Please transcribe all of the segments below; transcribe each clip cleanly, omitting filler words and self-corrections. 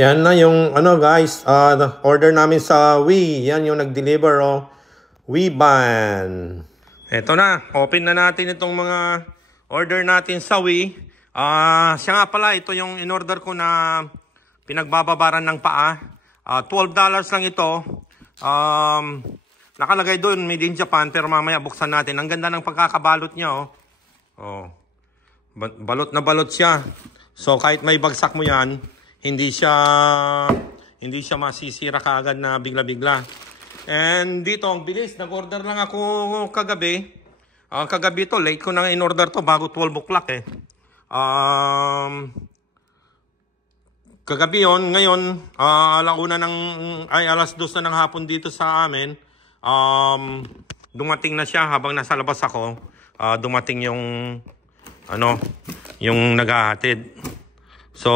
Yan na yung ano guys, order namin sa Wii. Yan yung nag-deliver Wii Band. Ito na, open na natin itong mga order natin sa Wii. Siya nga pala, ito yung in-order ko na pinagbababaran ng paa. $12 lang ito. Nakalagay doon made in Japan, pero mamaya buksan natin. Ang ganda ng pagkakabalot niya balot na balot siya. So kahit may bagsak mo yan, hindi siya masisira kaagad na bigla-bigla. And dito, ang bilis. Nag-order lang ako kagabi. Kagabi to, late ko na in-order to bago 12 o'clock eh. Kagabi yon, ngayon, alas 2 na ng hapon dito sa amin. Dumating na siya habang nasa labas ako. Dumating yung naghahatid. So,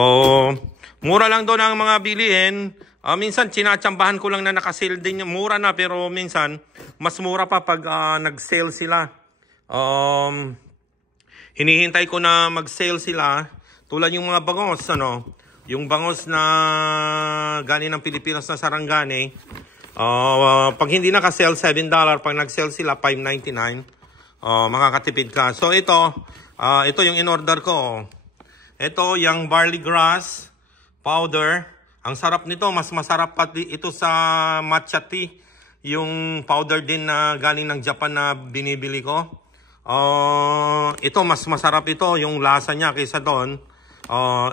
mura lang doon ang mga bilihin. Minsan, tinatsambahan ko lang na nakasale din. Mura na, pero minsan, mas mura pa pag nag-sale sila. Hinihintay ko na mag-sale sila. Tulad yung mga bangos, yung bangos na galing ng Pilipinas na sarangani. Pag hindi naka-sale, $7. Pag nag-sale sila, $5.99. Makakatipid ka. So, ito yung in-order ko. Ito, yung barley grass powder. Ang sarap nito, mas masarap pati ito sa matcha tea. Yung powder din na galing ng Japan na binibili ko. Ito, mas masarap ito, yung lasa niya kaysa doon.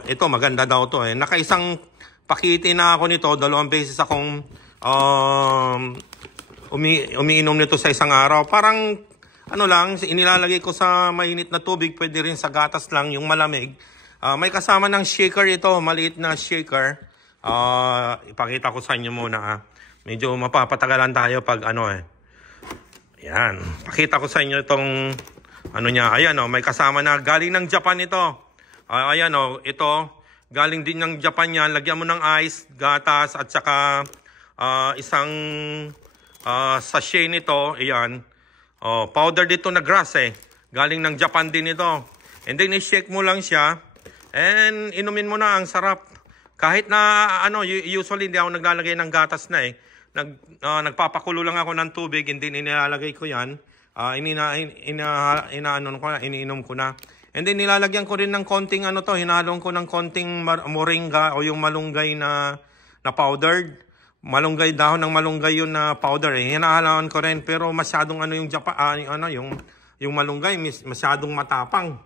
Ito, maganda daw to eh. Nakaisang pakiti na ako nito, 2 beses akong umiinom nito sa isang araw. Parang, inilalagay ko sa mainit na tubig, pwede rin sa gatas lang, yung malamig. May kasama ng shaker ito, maliit na shaker. Ipakita ko sa inyo muna. Medyo mapapatagalan tayo pag Ayan. Pakita ko sa inyo itong niya. Ayan may kasama na galing ng Japan ito. Ayan ito. Galing din ng Japan yan. Lagyan mo ng ice, gatas, at saka isang sachet nito. Ayan. Powder dito na grass eh. Galing ng Japan din ito. And then i-shake mo lang siya. And inumin mo na, ang sarap. Kahit na usually hindi ako naglalagay ng gatas na eh. Nagpapakulo lang ako ng tubig, hindi nilalagay ko 'yan. Iniinom ko na. And then nilalagyan ko rin ng konting hinalong ko ng konting moringa o yung malunggay na powdered. Malunggay, dahon ng malunggay yun na powder eh. Hinahalaan ko rin, pero masyadong yung yung malunggay masyadong matapang.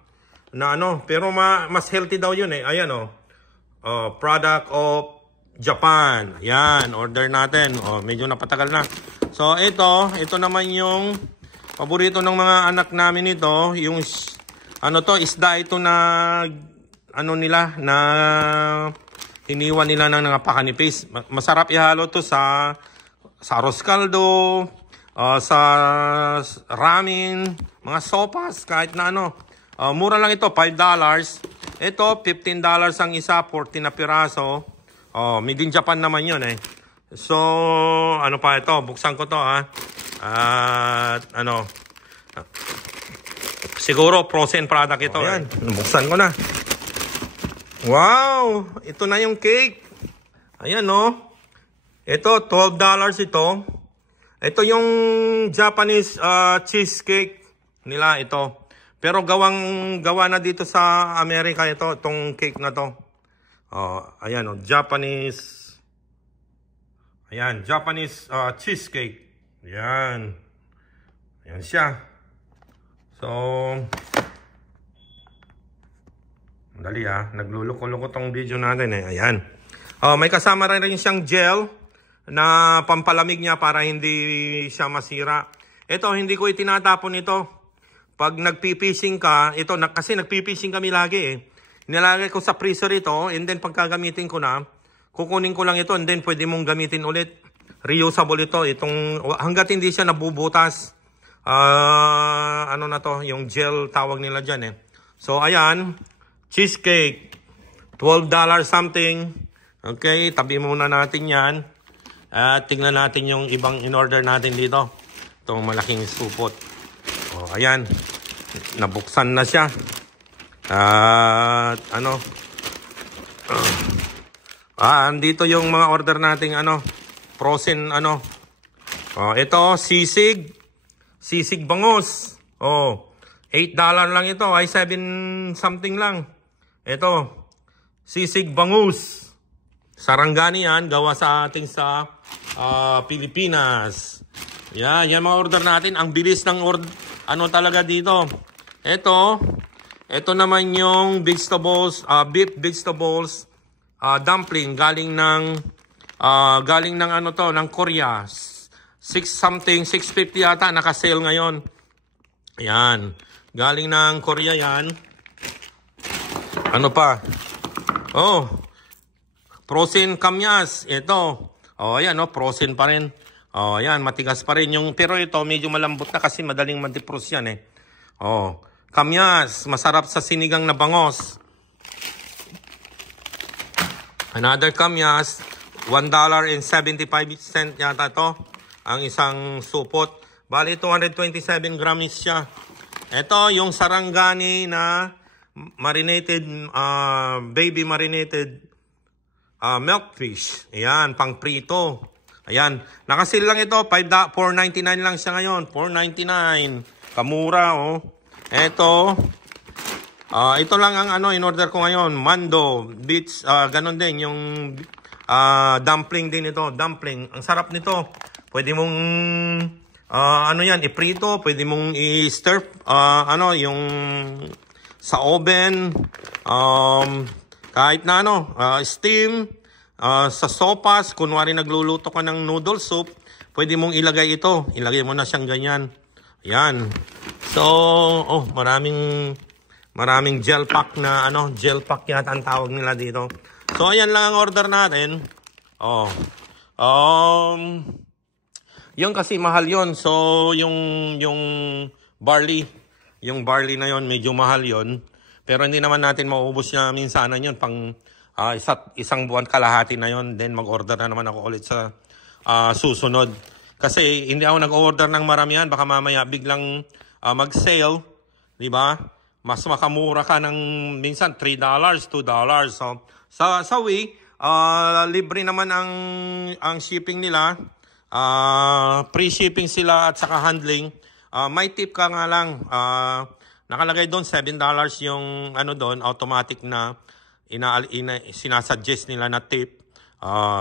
Pero mas healthy daw yun eh. Ayan product of Japan. Ayan, order natin. Medyo napatagal na. So ito naman yung paborito ng mga anak namin ito, yung isda ito na na hiniwan nila ng napakanipis. Masarap ihalo to sa arroz caldo, sa ramen, mga sopas, kahit na mura lang ito, $5. Ito, $15 ang isa, 40 na piraso. Made in Japan naman yun eh. So, pa ito? Buksan ko to siguro frozen product ito. Ayan, buksan ko na. Wow! Ito na yung cake. Ayan Ito, $12 ito. Ito yung Japanese cheesecake nila ito. Pero gawa na dito sa Amerika itong cake na to. Ayan Japanese. Ayan, Japanese cheesecake. Ayan. Ayan siya. So, dali nagluluko-luko tong video natin eh. Ayan. May kasama rin siyang gel na pampalamig niya para hindi siya masira. Ito, hindi ko itinatapon ito. Pag nagpipishing ka, kasi nagpipishing kami lagi eh. Nilalagay ko sa freezer ito, and then pagkagamitin ko na, kukunin ko lang ito, and then pwede mong gamitin ulit. Reusable ito. Hanggat hindi siya nabubutas. Yung gel tawag nila dyan eh. So, ayan. Cheesecake. $12 something. Okay, tabi muna natin yan. At tingnan natin yung ibang in-order natin dito. Itong malaking supot. Ayan. Nabuksan na siya. Andito yung mga order nating frozen ito sisig. Sisig bangus. $8 lang ito. Ay 7 something lang. Ito sisig bangus. Sarangani yan, gawa sa ating sa Pilipinas. Yan mga order natin. Ang bilis ng talaga dito. Ito naman yung vegetables, beef vegetables dumpling galing ng ng Korea. 650 yata, naka-sale ngayon. Yan. Galing ng Korea yan. Ano pa? Frozen kamyas. Ito. Ayan, frozen pa rin. Ayan, matigas pa rin yung, pero ito medyo malambot na kasi madaling ma-defrost yan eh. Kamyas, masarap sa sinigang na bangos. Another kamyas, $1.75 yata to. Ang isang supot. Bali 227 grams siya. Ito yung sarangani na marinated, baby marinated milkfish. Ayan, pang prito. Ayan, nakasil lang ito, $4.99 lang siya ngayon. $4.99. Kamura, ito lang ang in-order ko ngayon. Mando, beach, ganon din yung dumpling din ito. Dumpling, ang sarap nito. Pwede mong iprito, pwede mong i-stir yung sa oven, kahit na steam, sa sopas, kunwari nagluluto ka ng noodle soup, pwede mong ilagay ito. Ilagay mo na siyang ganyan. Ayan. So, maraming gel pack na gel pack yata ang tawag nila dito. So, ayan lang ang order natin. Yung kasi mahal yon. So, yung barley na yon medyo mahal yon. Pero hindi naman natin mauubos na minsanan yon pang isang buwan kalahati na yon. Then mag-order na naman ako ulit sa susunod. Kasi hindi ako nag-order ng maramihan. Baka mamaya biglang mag-sale. Diba? Mas makamura ka ng minsan $3, $2. So, sa Wii, libre naman ang shipping nila. Free shipping sila at saka handling. May tip ka nga lang. Nakalagay doon $7 yung doon, automatic na sinasuggest nila na tip.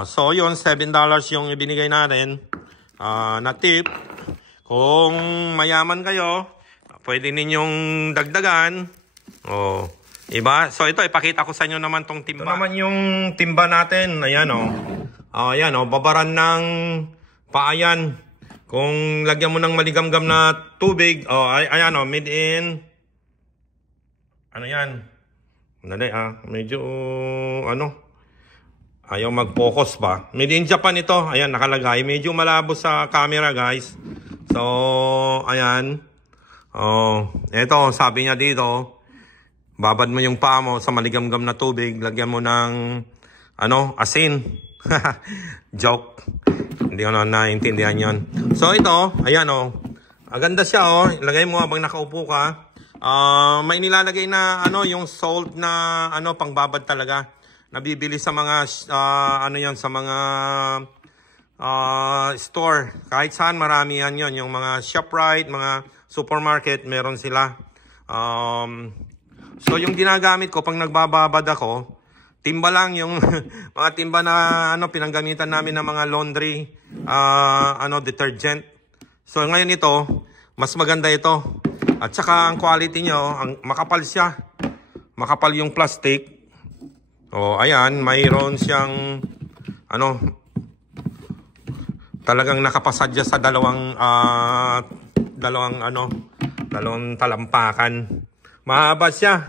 So yun, $7 yung ibinigay natin na tip. Kung mayaman kayo, pwede ninyong dagdagan. Diba? So ito, ipakita ko sa inyo naman tong timba. Ito naman yung timba natin. Ayan ayan babaran ng paayan. Kung lagyan mo ng maligamgam na tubig, ayan made in, yan? Medyo, ayaw mag-focus ba? Made in Japan ito. Ayan, nakalagay. Medyo malabo sa camera, guys. So, ayan. Ito, sabi niya dito, babad mo yung paa mo sa maligamgam na tubig, lagyan mo ng, asin. Joke. Hindi ko na naintindihan yon. So, ito, ayan aganda siya ilagay mo habang nakaupo ka. May nilalagay na yung salt na pangbabad talaga. Nabibili sa mga sa mga store. Kahit saan marami yan yon. Yung mga ShopRite, mga supermarket, meron sila. So yung ginagamit ko pag nagbababad ako, timba lang yung mga timba na pinanggamitan namin ng mga laundry detergent. So ngayon ito, mas maganda ito. At saka ang quality nyo, makapal siya. Makapal yung plastic. Ayan, mayroon siyang talagang nakapasadya sa dalawang talampakan. Mahaba siya.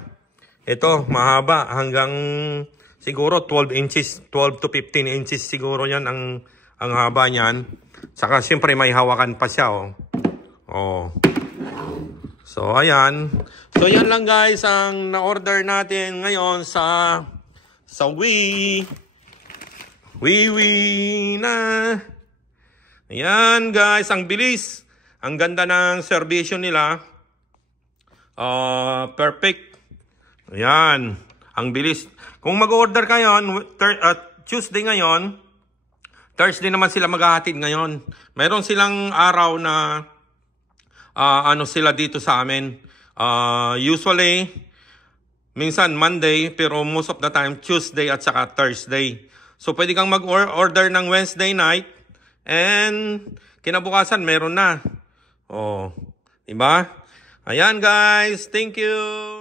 Ito, mahaba hanggang siguro 12 inches, 12 to 15 inches siguro yan ang haba niyan. Saka siyempre may hawakan pa siya So ayan. So yan lang guys ang na-order natin ngayon sa Wii. Wii na. Ayan guys, ang bilis. Ang ganda ng servisyo nila. Perfect. Ayan, ang bilis. Kung mag-order kayo, Tuesday ngayon, Thursday naman sila maghahatid ngayon. Mayroon silang araw na ano sila dito sa amin. Usually, minsan Monday, pero most of the time Tuesday at saka Thursday. So pwede kang mag-order ng Wednesday night and kinabukasan meron na. Oh, diba? Ayan guys, thank you!